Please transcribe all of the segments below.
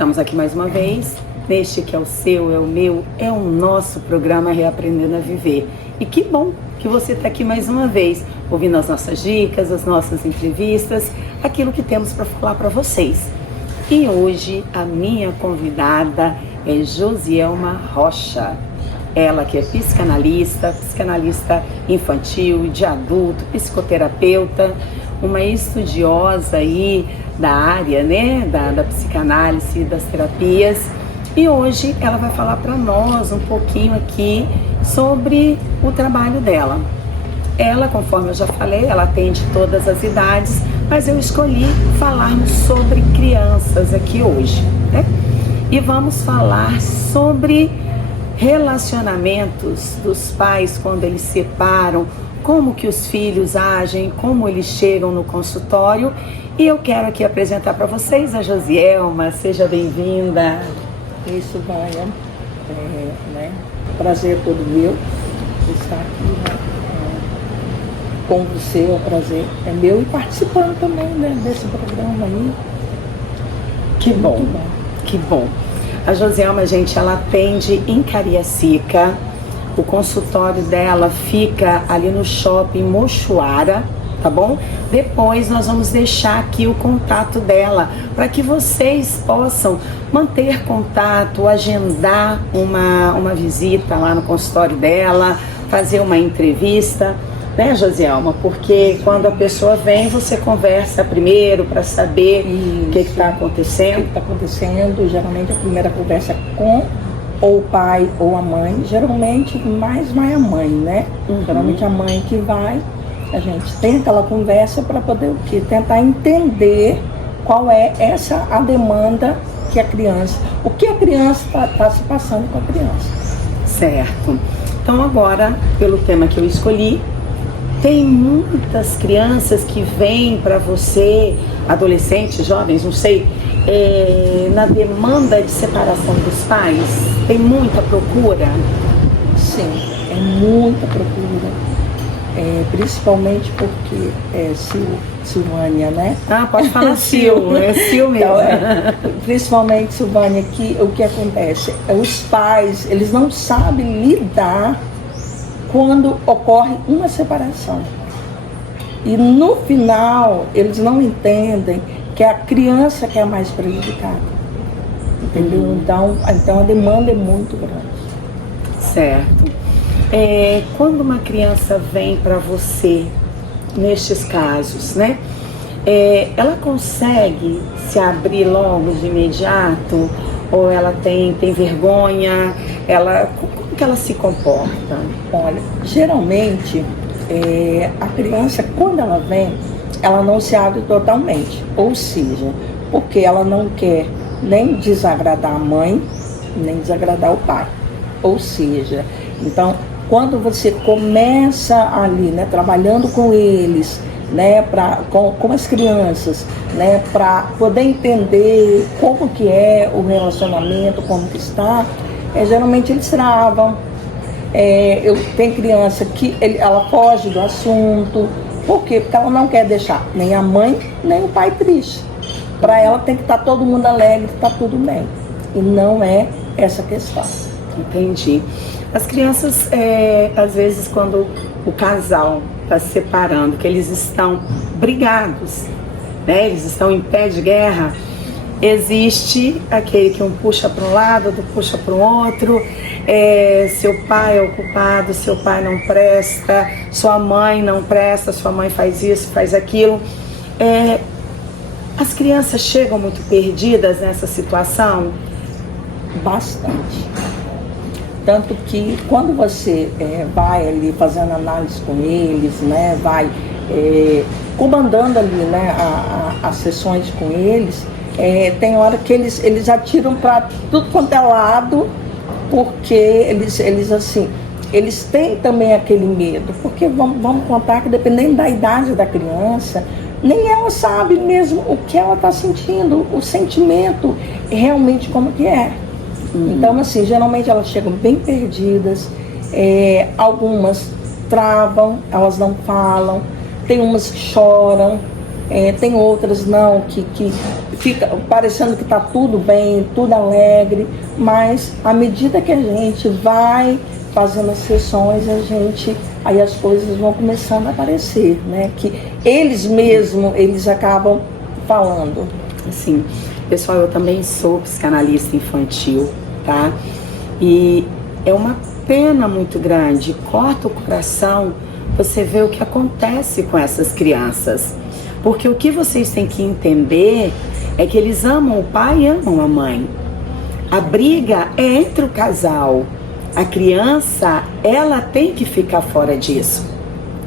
Estamos aqui mais uma vez, neste que é o seu, é o meu, é o nosso programa Reaprendendo a Viver. E que bom que você está aqui mais uma vez, ouvindo as nossas dicas, as nossas entrevistas, aquilo que temos para falar para vocês. E hoje a minha convidada é Josielma Rocha. Ela que é psicanalista infantil, de adulto, psicoterapeuta, uma estudiosa aí da área, né, da psicanálise e das terapias. E hoje ela vai falar para nós um pouquinho aqui sobre o trabalho dela. Ela, conforme eu já falei, ela atende todas as idades, mas eu escolhi falarmos sobre crianças aqui hoje, né? E vamos falar sobre relacionamentos dos pais quando eles se separam, como que os filhos agem, como eles chegam no consultório. E eu quero aqui apresentar para vocês a Josielma. Seja bem-vinda. Isso, Vaia. Prazer todo meu estar aqui, com você. O prazer é meu e participando também, né, desse programa aí. Que bom, que bom. A Josielma, gente, ela atende em Cariacica. O consultório dela fica ali no shopping Mochuara, tá bom? Depois nós vamos deixar aqui o contato dela para que vocês possam manter contato, agendar uma visita lá no consultório dela, fazer uma entrevista, né, Josielma? Porque quando a pessoa vem, você conversa primeiro para saber o que está acontecendo. O que está acontecendo, geralmente a primeira conversa é com ou o pai ou a mãe, geralmente mais vai a mãe, né? Geralmente a mãe que vai, a gente tem aquela conversa para poder tentar entender qual é a demanda que a criança, o que a criança está se passando com a criança. Certo. Então agora, pelo tema que eu escolhi, tem muitas crianças que vêm para você, adolescentes, jovens, não sei, na demanda de separação dos pais. Tem muita procura? Sim, é muita procura. Principalmente porque Silvânia, né? Ah, pode falar Sil, é Sil mesmo. Então, principalmente Silvânia, que o que acontece? Os pais, eles não sabem lidar quando ocorre uma separação. E no final, eles não entendem que é a criança que é a mais prejudicada. Entendeu? Então a demanda é muito grande. Certo. Quando uma criança vem para você, nestes casos, né? Ela consegue se abrir logo de imediato? Ou ela tem vergonha? Como que ela se comporta? Olha, geralmente a criança, quando ela vem, ela não se abre totalmente. Ou seja, porque ela não quer nem desagradar a mãe, nem desagradar o pai. Ou seja, então, quando você começa ali, né, trabalhando com eles, né, com as crianças, né, para poder entender como que é o relacionamento, como que está, geralmente eles travam. Tem criança que ela foge do assunto. Por quê? Porque ela não quer deixar nem a mãe, nem o pai triste. Para ela tem que estar todo mundo alegre, está tudo bem. E não é essa questão. Entendi. As crianças, às vezes, quando o casal está se separando, que eles estão brigados, né? Eles estão em pé de guerra, existe aquele que um puxa para um lado, outro puxa para o outro, seu pai é o culpado, seu pai não presta, sua mãe não presta, sua mãe faz isso, faz aquilo. As crianças chegam muito perdidas nessa situação? Bastante. Tanto que quando você vai ali fazendo análise com eles, né, vai comandando ali, né, as sessões com eles, tem hora que eles atiram para tudo quanto é lado, porque eles têm também aquele medo, porque vamos contar que dependendo da idade da criança, nem ela sabe mesmo o que ela está sentindo, o sentimento realmente como que é. Então, assim, geralmente elas chegam bem perdidas, algumas travam, elas não falam, tem umas que choram, tem outras não, que fica parecendo que está tudo bem, tudo alegre, mas à medida que a gente vai fazendo as sessões, aí as coisas vão começando a aparecer, né? Que eles mesmos, eles acabam falando. Assim, pessoal, eu também sou psicanalista infantil, tá? E é uma pena muito grande, corta o coração você vê o que acontece com essas crianças. Porque o que vocês têm que entender é que eles amam o pai e amam a mãe. A briga é entre o casal. A criança, ela tem que ficar fora disso.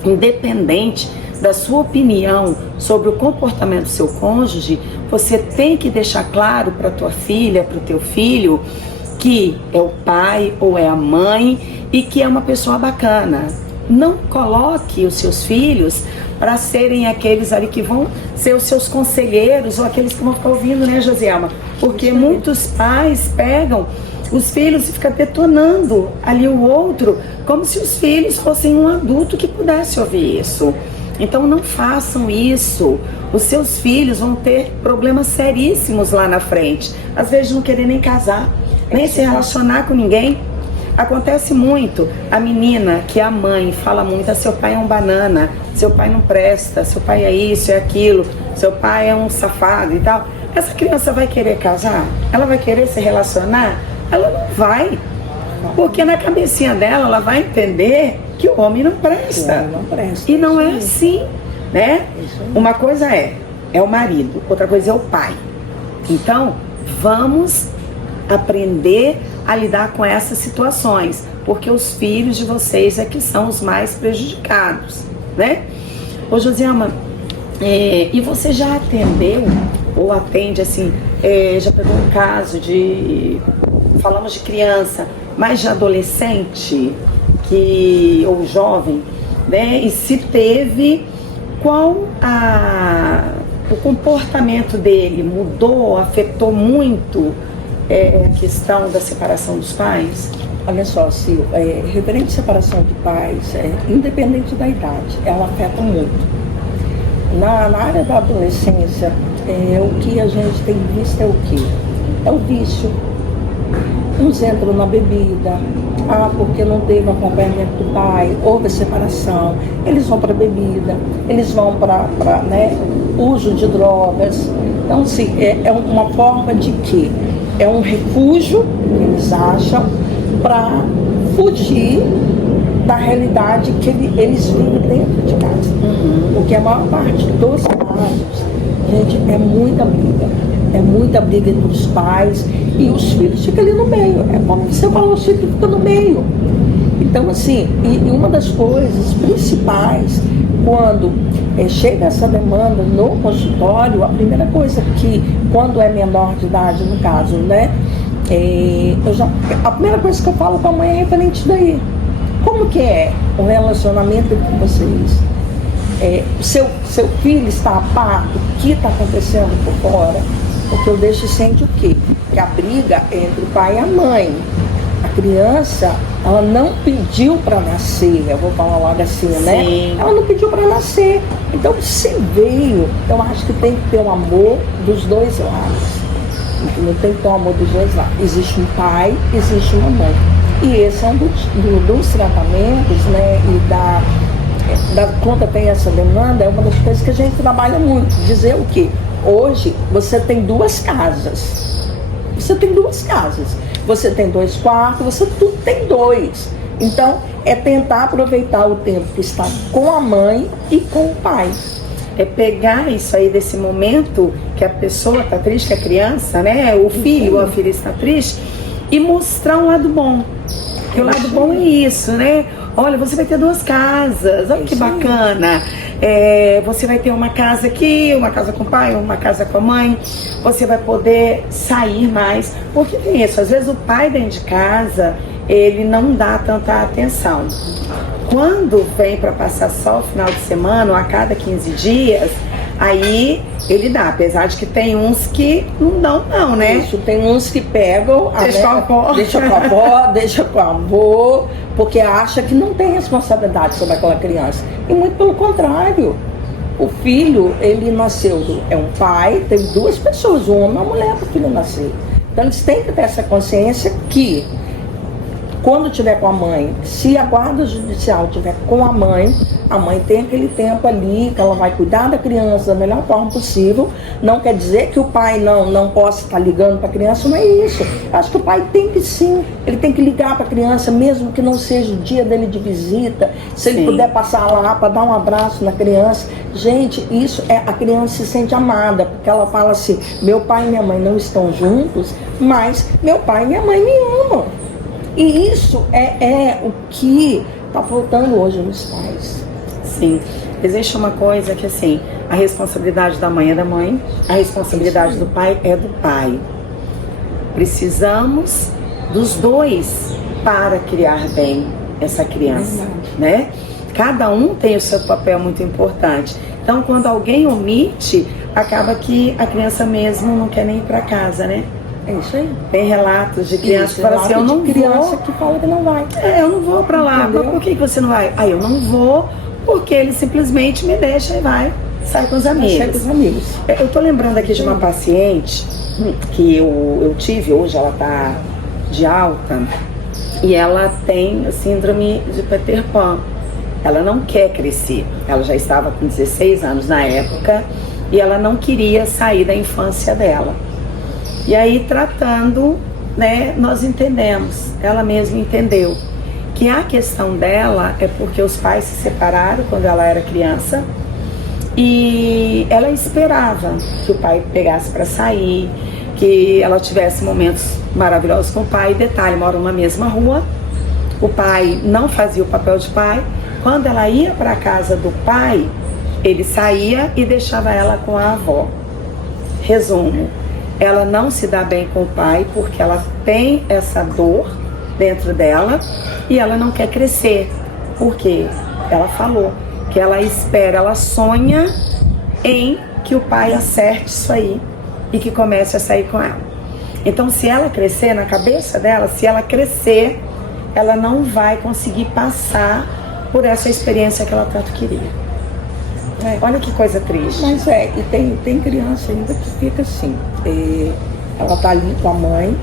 Independente da sua opinião sobre o comportamento do seu cônjuge, você tem que deixar claro para tua filha, para o teu filho, que é o pai ou é a mãe e que é uma pessoa bacana. Não coloque os seus filhos para serem aqueles ali que vão ser os seus conselheiros ou aqueles que vão ficar ouvindo, né, Josielma? Porque muitos pais pegam os filhos e ficam detonando ali o outro, como se os filhos fossem um adulto que pudesse ouvir isso. Então não façam isso. Os seus filhos vão ter problemas seríssimos lá na frente. Às vezes não querer nem casar, nem se relacionar com ninguém. Acontece muito, a menina que a mãe fala muito, seu pai é um banana, seu pai não presta, seu pai é isso, é aquilo, seu pai é um safado e tal. Essa criança vai querer casar? Ela vai querer se relacionar? Ela não vai. Porque na cabecinha dela, ela vai entender que o homem não presta. E não é assim, né? Uma coisa é o marido, outra coisa é o pai. Então, vamos aprender a lidar com essas situações, porque os filhos de vocês é que são os mais prejudicados, né? Ô Josielma, e você já atendeu ou atende assim, já pegou um caso de, falamos de criança, mas de adolescente ou jovem, né? E se teve, qual o comportamento dele mudou, afetou muito a questão da separação dos pais? Olha só, Sil, referente à separação de pais, independente da idade, ela afeta muito. Na área da adolescência, o que a gente tem visto é o quê? É o vício. Uns entram na bebida, porque não teve acompanhamento do pai, houve separação, eles vão para a bebida, eles vão para uso de drogas. Então, assim, é uma forma de quê? É um refúgio que eles acham para fugir da realidade que eles vivem dentro de casa. Porque a maior parte dos casos, gente, é muita briga. É muita briga entre os pais e os filhos ficam ali no meio. É como você falou, os filhos ficam no meio. Então, assim, e uma das coisas principais, quando chega essa demanda no consultório, a primeira coisa que, quando é menor de idade, no caso, né, a primeira coisa que eu falo com a mãe é referente daí. Como que é o relacionamento entre vocês? Seu filho está a par do que está acontecendo por fora? Porque eu deixo sempre o quê? Que a briga é entre o pai e a mãe. A criança, ela não pediu para nascer, eu vou falar logo assim, né? Sim. Ela não pediu para nascer. Então, se veio, eu acho que tem que ter o amor dos dois lados. Não tem que ter o amor dos dois lados. Existe um pai, existe uma mãe. E esse é um dos tratamentos, né? E quando tem essa demanda, é uma das coisas que a gente trabalha muito. Dizer o quê? Hoje, você tem duas casas. Você tem duas casas. Você tem 2 quartos, você tudo tem 2. Então, é tentar aproveitar o tempo que está com a mãe e com o pai. É pegar isso aí desse momento que a pessoa está triste, que a criança, né? O filho ou a filha está triste, e mostrar um lado bom. Porque o lado bom é isso, né? Olha, você vai ter 2 casas, olha que bacana. Você vai ter uma casa aqui, uma casa com o pai, uma casa com a mãe. Você vai poder sair mais. Porque tem isso, às vezes o pai dentro de casa, ele não dá tanta atenção. Quando vem para passar só o final de semana, ou a cada 15 dias, aí ele dá, apesar de que tem uns que não dão não, né? Isso, tem uns que pegam, deixa com a avó, deixa com o avô, porque acha que não tem responsabilidade sobre aquela criança. E muito pelo contrário, O filho, ele nasceu, é um pai, tem duas pessoas, um homem e uma mulher para o filho nascer. Então eles têm que ter essa consciência que quando tiver com a mãe, se a guarda judicial tiver com a mãe tem aquele tempo ali que ela vai cuidar da criança da melhor forma possível. Não quer dizer que o pai não possa estar ligando para a criança, não é isso. Acho que o pai tem que sim, ele tem que ligar para a criança, mesmo que não seja o dia dele de visita, se ele puder passar lá para dar um abraço na criança. Gente, isso a criança se sente amada, porque ela fala assim, meu pai e minha mãe não estão juntos, mas meu pai e minha mãe me amam. E isso é o que está faltando hoje nos pais. Sim, existe uma coisa que assim, a responsabilidade da mãe é da mãe, a responsabilidade do pai é do pai. Precisamos dos dois para criar bem essa criança, né? Cada um tem o seu papel muito importante. Então, quando alguém omite, acaba que a criança mesmo não quer nem ir para casa, né? É isso aí. Tem relatos de criança que falam assim, eu não criança vou. Que fala que não vai. Eu não vou pra lá. Entendeu? Mas por que você não vai? Eu não vou porque ele simplesmente me deixa e vai. Sai com os amigos. Sai com os amigos. Eu tô lembrando aqui de uma paciente que eu tive, hoje ela tá de alta, e ela tem a síndrome de Peter Pan. Ela não quer crescer. Ela já estava com 16 anos na época e ela não queria sair da infância dela. E aí, tratando, né, nós entendemos, ela mesma entendeu, que a questão dela é porque os pais se separaram quando ela era criança e ela esperava que o pai pegasse para sair, que ela tivesse momentos maravilhosos com o pai. E detalhe, moram na mesma rua, o pai não fazia o papel de pai. Quando ela ia para a casa do pai, ele saía e deixava ela com a avó. Resumo. Ela não se dá bem com o pai porque ela tem essa dor dentro dela e ela não quer crescer. Por quê? Ela falou que ela espera, ela sonha em que o pai acerte isso aí e que comece a sair com ela. Então, se ela crescer na cabeça dela, se ela crescer, ela não vai conseguir passar por essa experiência que ela tanto queria. Olha que coisa triste. Mas e tem criança ainda que fica assim, ela tá ali com a mãe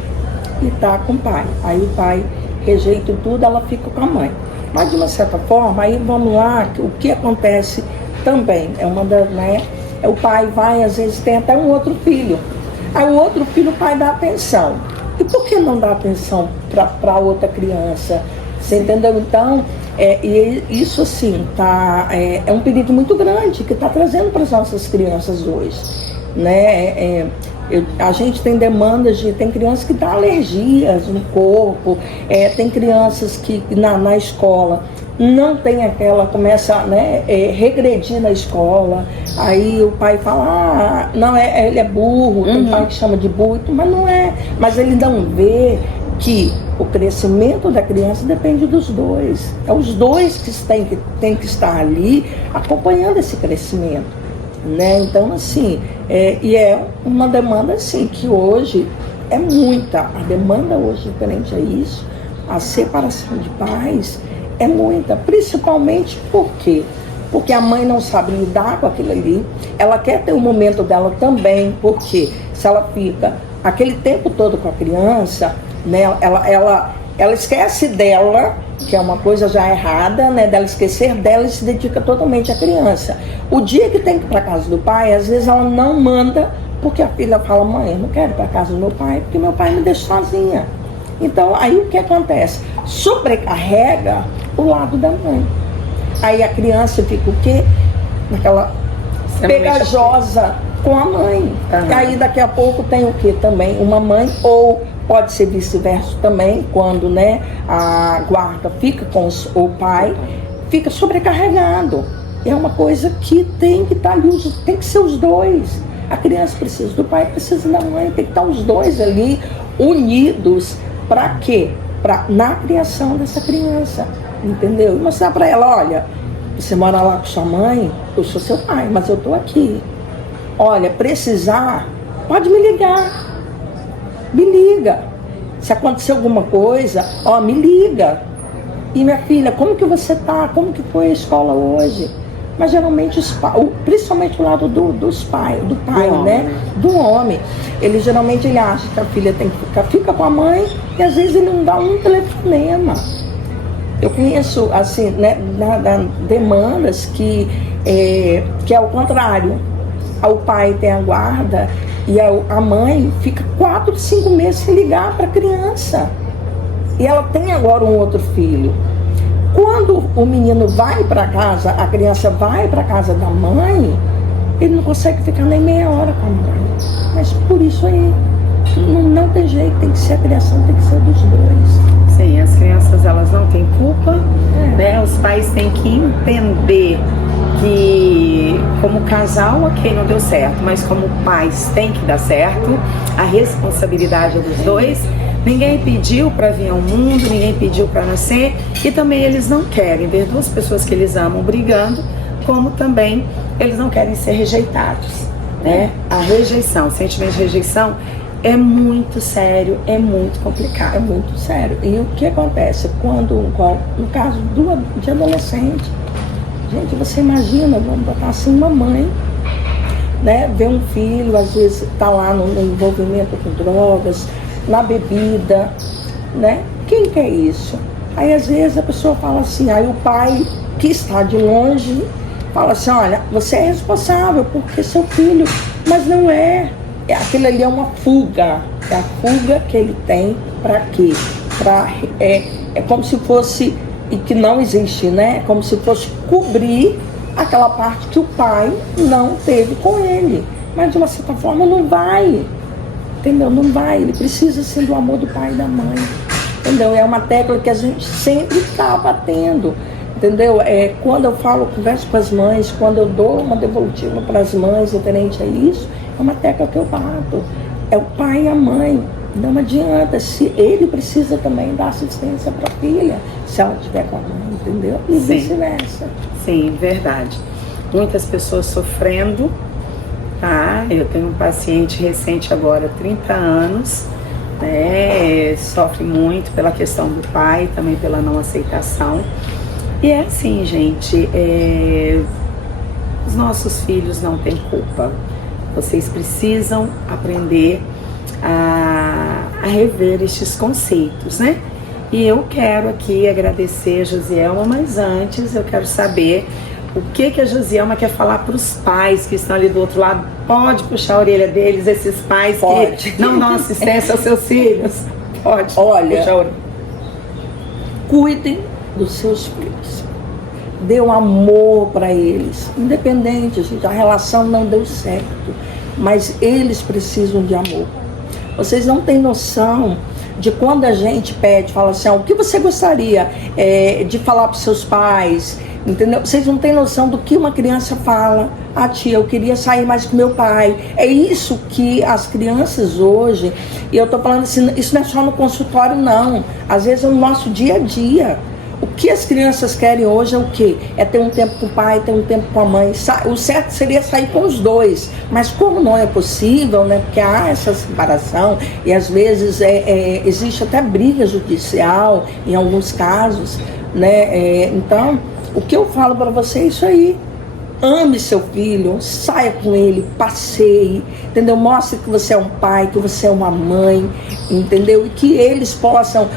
e tá com o pai. Aí o pai rejeita tudo, ela fica com a mãe. Mas de uma certa forma, aí vamos lá, o que acontece também, o pai vai, às vezes tem até um outro filho. Aí o outro filho, o pai dá atenção. E por que não dá atenção para outra criança? Você entendeu? Então, e isso assim, é um perigo muito grande que está trazendo para as nossas crianças hoje, né? A gente tem demandas tem crianças que dão alergias no corpo, tem crianças que na escola não tem começa a regredir na escola, aí o pai fala, não, ele é burro, tem pai que chama de burro, mas não é, mas ele não vê que o crescimento da criança depende dos dois. É os dois que têm que estar ali acompanhando esse crescimento, né? Então, assim, e é uma demanda assim, que hoje é muita. A demanda hoje referente a isso, a separação de pais, é muita. Principalmente por quê? Porque a mãe não sabe lidar com aquilo ali. Ela quer ter o momento dela também, porque se ela fica aquele tempo todo com a criança, né, ela esquece dela, que é uma coisa já errada, né, dela esquecer dela e se dedica totalmente à criança. O dia que tem que ir para casa do pai, às vezes ela não manda, porque a filha fala, mãe, eu não quero ir para casa do meu pai, porque meu pai me deixa sozinha. Então, aí o que acontece? Sobrecarrega o lado da mãe. Aí a criança fica o quê? Naquela pegajosa com a mãe. E aí daqui a pouco tem o quê também? Uma mãe, ou pode ser vice-versa também, quando, né, a guarda fica com o pai, fica sobrecarregado. É uma coisa que tem que estar ali, tem que ser os dois. A criança precisa do pai, precisa da mãe, tem que estar os dois ali unidos. Para quê? Na criação dessa criança, entendeu? E mostrar para ela, olha, você mora lá com sua mãe, eu sou seu pai, mas eu estou aqui. Olha, precisar, pode me ligar. Me liga. Se acontecer alguma coisa, me liga. E minha filha, como que você tá? Como que foi a escola hoje? Mas geralmente, principalmente o lado do pai, né? Do homem. Geralmente ele acha que a filha tem que fica com a mãe e às vezes ele não dá um telefonema. Eu conheço, assim, né, demandas que é o contrário. O pai tem a guarda e a mãe fica 4, 5 meses sem ligar para a criança. E ela tem agora um outro filho. Quando o menino vai para casa, a criança vai para casa da mãe, ele não consegue ficar nem meia hora com a mãe. Mas por isso aí, não tem jeito, tem que ser a criação, tem que ser dos dois. Sim, as crianças elas não têm culpa, né? Os pais têm que entender que como casal, ok, não deu certo, mas como pais tem que dar certo, a responsabilidade é dos dois. Ninguém pediu para vir ao mundo, ninguém pediu para nascer e também eles não querem ver duas pessoas que eles amam brigando, como também eles não querem ser rejeitados, né? A rejeição, o sentimento de rejeição é muito sério, é muito complicado. É muito sério. E o que acontece quando, no caso de adolescente, gente, você imagina, vamos botar assim, uma mãe, né, ver um filho, às vezes está lá no envolvimento com drogas, na bebida, né? Quem quer isso? Aí às vezes a pessoa fala assim, aí o pai que está de longe fala assim, olha, você é responsável porque seu filho, mas não é. Aquilo ali é uma fuga, é a fuga que ele tem para quê? É como se fosse, e que não existe, né? É como se fosse cobrir aquela parte que o pai não teve com ele, mas de uma certa forma não vai. Entendeu? Não vai, ele precisa ser do amor do pai e da mãe, entendeu? É uma tecla que a gente sempre está batendo, entendeu? Quando eu converso com as mães, quando eu dou uma devolutiva para as mães referente a isso, é uma tecla que eu bato, é o pai e a mãe, não adianta, se ele precisa também dar assistência para a filha, se ela estiver com a mãe, entendeu? E vice-versa. Sim, verdade. Muitas pessoas sofrendo. Eu tenho um paciente recente agora, 30 anos, né, sofre muito pela questão do pai, também pela não aceitação. E é assim, gente, os nossos filhos não têm culpa. Vocês precisam aprender a rever estes conceitos, né? E eu quero aqui agradecer a Josielma, mas antes eu quero saber o que a Josielma quer falar para os pais que estão ali do outro lado. Pode puxar a orelha deles, esses pais que não dão assistência aos seus filhos? Pode. Olha, puxar a orelha. Cuidem dos seus filhos. Dê um amor para eles. Independente, gente, a relação não deu certo, mas eles precisam de amor. Vocês não têm noção de quando a gente pede, fala assim, o que você gostaria de falar para os seus pais? Entendeu? Vocês não têm noção do que uma criança fala. Tia, eu queria sair mais com meu pai. É isso que as crianças hoje, e eu tô falando assim, isso não é só no consultório não, às vezes é no nosso dia a dia. O que as crianças querem hoje é o quê? É ter um tempo com o pai, ter um tempo com a mãe. O certo seria sair com os dois, mas como não é possível, né? Porque há essa separação e às vezes existe até briga judicial em alguns casos, né? Então, o que eu falo para você é isso aí. Ame seu filho, saia com ele, passeie, entendeu? Mostre que você é um pai, que você é uma mãe, entendeu? E que eles possam,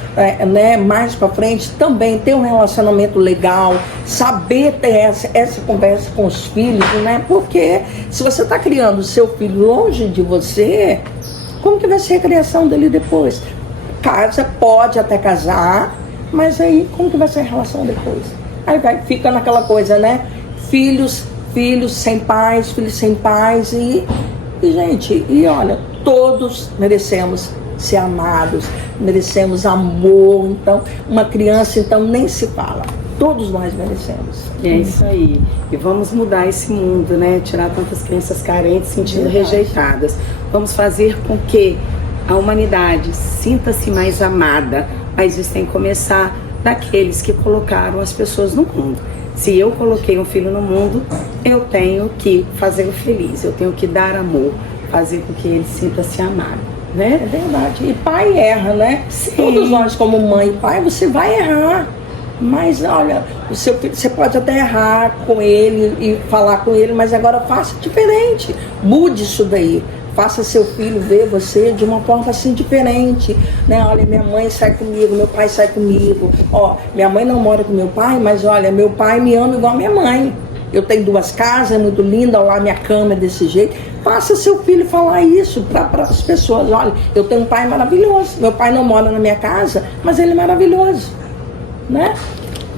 mais para frente, também ter um relacionamento legal, saber ter essa conversa com os filhos, né? Porque se você está criando o seu filho longe de você, como que vai ser a criação dele depois? Casa, pode até casar, mas aí como que vai ser a relação depois? Aí fica naquela coisa, né? Filhos sem pais, e gente, e olha, todos merecemos ser amados, merecemos amor. Então, uma criança, então, nem se fala. Todos nós merecemos. É isso aí. E vamos mudar esse mundo, né? Tirar tantas crianças carentes, sentindo rejeitadas. Vamos fazer com que a humanidade sinta-se mais amada. Mas isso tem que começar daqueles que colocaram as pessoas no mundo. Se eu coloquei um filho no mundo, eu tenho que fazê-lo feliz, eu tenho que dar amor, fazer com que ele sinta-se amado, né? É verdade. E pai erra, né? Sim. Todos nós, como mãe e pai, você vai errar. Mas olha, o seu filho, você pode até errar com ele e falar com ele, mas agora faça diferente. Mude isso daí. Faça seu filho ver você de uma forma assim diferente, né? Olha, minha mãe sai comigo, meu pai sai comigo. Ó, minha mãe não mora com meu pai, mas olha, meu pai me ama igual a minha mãe. Eu tenho 2 casas, é muito linda, lá minha cama é desse jeito. Faça seu filho falar isso para as pessoas. Olha, eu tenho um pai maravilhoso. Meu pai não mora na minha casa, mas ele é maravilhoso, né?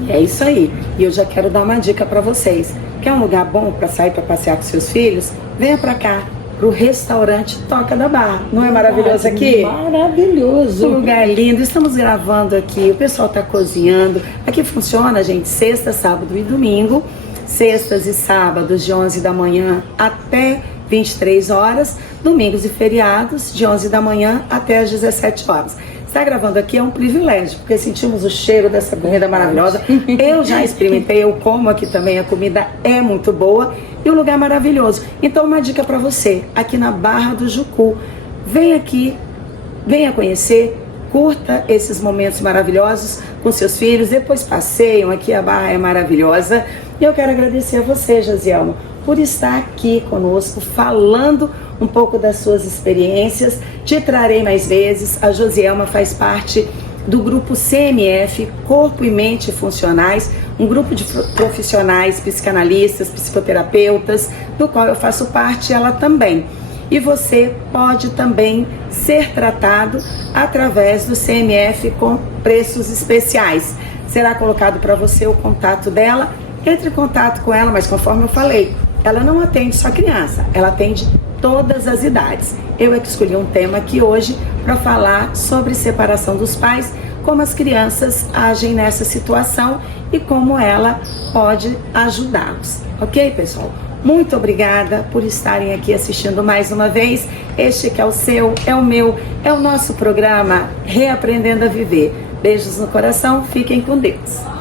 É isso aí. E eu já quero dar uma dica para vocês. Quer um lugar bom para sair para passear com seus filhos? Venha para cá, pro restaurante Toca da Barra. Não é maravilhoso aqui? Maravilhoso. Um lugar lindo. Estamos gravando aqui, o pessoal está cozinhando. Aqui funciona, gente, sexta, sábado e domingo. Sextas e sábados de 11 da manhã até 23 horas. Domingos e feriados de 11 da manhã até as 17 horas. Estar gravando aqui é um privilégio, porque sentimos o cheiro dessa comida maravilhosa. Eu já experimentei, eu como aqui também, a comida é muito boa e um lugar maravilhoso. Então, uma dica para você, aqui na Barra do Jucu, vem aqui, venha conhecer, curta esses momentos maravilhosos com seus filhos, depois passeiam, aqui a Barra é maravilhosa. E eu quero agradecer a você, Josielma, por estar aqui conosco, falando um pouco das suas experiências. Te trarei mais vezes. A Josielma faz parte do grupo CMF, Corpo e Mente Funcionais, um grupo de profissionais, psicanalistas, psicoterapeutas, do qual eu faço parte, ela também. E você pode também ser tratado através do CMF com preços especiais. Será colocado para você o contato dela. Entre em contato com ela, mas conforme eu falei, ela não atende só criança, ela atende todas as idades. Eu é que escolhi um tema aqui hoje para falar sobre separação dos pais, como as crianças agem nessa situação e como ela pode ajudá-los. Ok, pessoal? Muito obrigada por estarem aqui assistindo mais uma vez. Este que é o seu, é o meu, é o nosso programa Reaprendendo a Viver. Beijos no coração, fiquem com Deus.